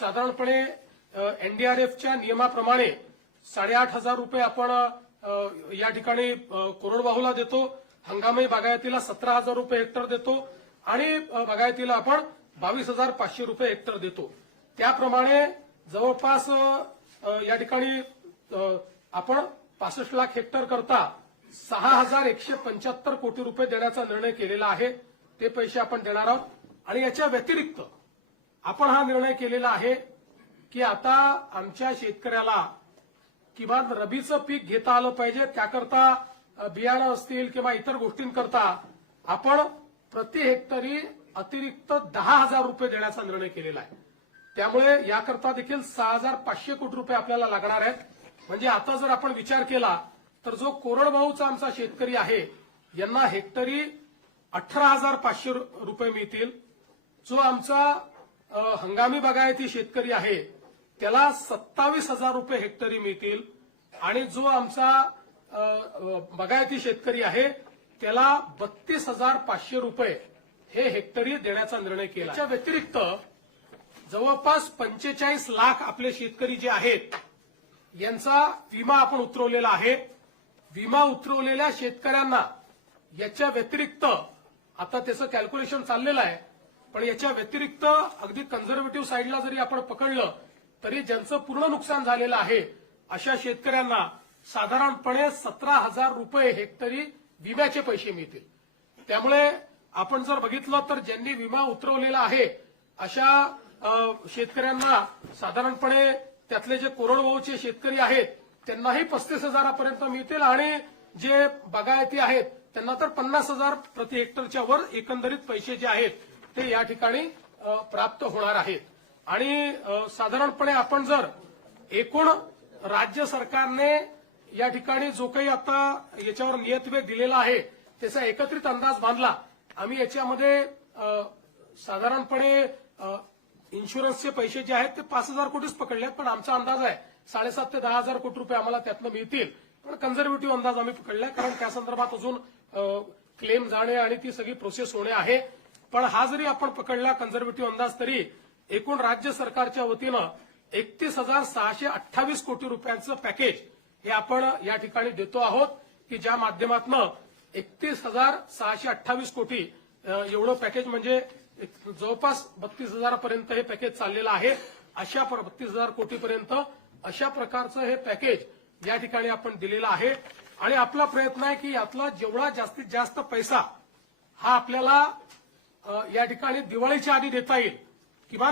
साधारणपणे एनडीआरएफच्या नियमाप्रमाणे 8,500 रुपये आपण या ठिकाणी कोरडवाहूला देतो. हंगामी बागायतीला 17,000 रुपये हेक्टर देतो आणि बागायतीला आपण 22,500 रुपये हेक्टर देतो. त्याप्रमाणे जवळपास या ठिकाणी आपण 65 लाख हेक्टर करता 6,175 कोटी रुपये देण्याचा निर्णय केलेला आहे. ते पैसे आपण देणार आहोत. आणि याच्या व्यतिरिक्त आपण हा निर्णय केलेला आहे की आता आमच्या शेतकऱ्याला किमान रबीचं पीक घेता आलं पाहिजे. त्याकरता बियाणं असतील किंवा इतर गोष्टींकरता आपण प्रति हेक्टरी अतिरिक्त 10,000 रुपये देण्याचा निर्णय केलेला आहे. त्यामुळे याकरता देखील 6,500 कोटी रुपये आपल्याला लागणार आहेत. म्हणजे आता जर आपण विचार केला तर जो कोरडवाहूचा आमचा शेतकरी आहे यांना हेक्टरी 18,500 रुपये मिळतील. जो आमचा हंगामी बागायती शेतकरी आहे त्याला 27,000 रुपये हेक्टरी मिळतील आणि जो आमचा बागायती शेतकरी आहे त्याला 32,500 रुपये हे हेक्टरी देण्याचा निर्णय केला. त्याच्या व्यतिरिक्त जवळपास 45 लाख आपले शेतकरी जे आहेत यांचा विमा आपण उतरवलेला आहे. विमा उतरवलेल्या शेतकऱ्यांना याच्या व्यतिरिक्त आता त्याचं कॅल्क्युलेशन चाललेलं आहे, पण याच्या व्यतिरिक्त अगदी कन्झर्वेटिव्ह साईडला जरी आपण पकडलं तरी ज्यांचं पूर्ण नुकसान झालेलं आहे अशा शेतकऱ्यांना साधारणपणे 17,000 रुपये हेक्टरी विम्याचे पैसे मिळतील. त्यामुळे आपण जर बघितलं तर ज्यांनी विमा उतरवलेला आहे अशा शेतकऱ्यांना साधारणपणे त्यातले जे कोरडवाहूचे शेतकरी आहेत त्यांनाही 35,000 मिळतील आणि जे बागायती आहेत त्यांना तर 50,000 प्रति हेक्टरच्या वर एकंदरीत पैसे जे आहेत ते या ठिकाणी प्राप्त होणार आहेत. आणि साधारणपणे आपण जर एकूण राज्य सरकारने या ठिकाणी जो काही आता याच्यावर नियतवेग दिलेला आहे त्याचा एकत्रित अंदाज बांधला. आम्ही याच्यामध्ये साधारणपणे इन्शुरन्सचे पैसे जे आहेत ते 5,000 कोटीच पकडले, पण आमचा अंदाज आहे 7,500 ते 10,000 कोटी रुपये आम्हाला त्यातनं मिळतील. पण कन्झर्वेटिव्ह अंदाज आम्ही पकडलाय कारण त्या संदर्भात अजून क्लेम जाणे आणि ती सगळी प्रोसेस होणे आहे. पण हा जरी आपण पकडला कन्झर्वेटिव्ह अंदाज तरी एकूण राज्य सरकारच्या वतीनं 31,628 कोटी रुपयांचं पॅकेज हे आपण या ठिकाणी देतो आहोत की ज्या माध्यमातून 31,628 कोटी एवढं पॅकेज म्हणजे जवळपास 32,000 पर्यंत हे पॅकेज चाललेलं आहे. अशा 32,000 कोटीपर्यंत अशा प्रकारचं हे पॅकेज या ठिकाणी आपण दिलेलं आहे. आणि आपला प्रयत्न आहे की यातला जेवढा जास्तीत जास्त पैसा हा आपल्याला या ठिकाणी दिवाळीच्या आधी देता येईल. किमान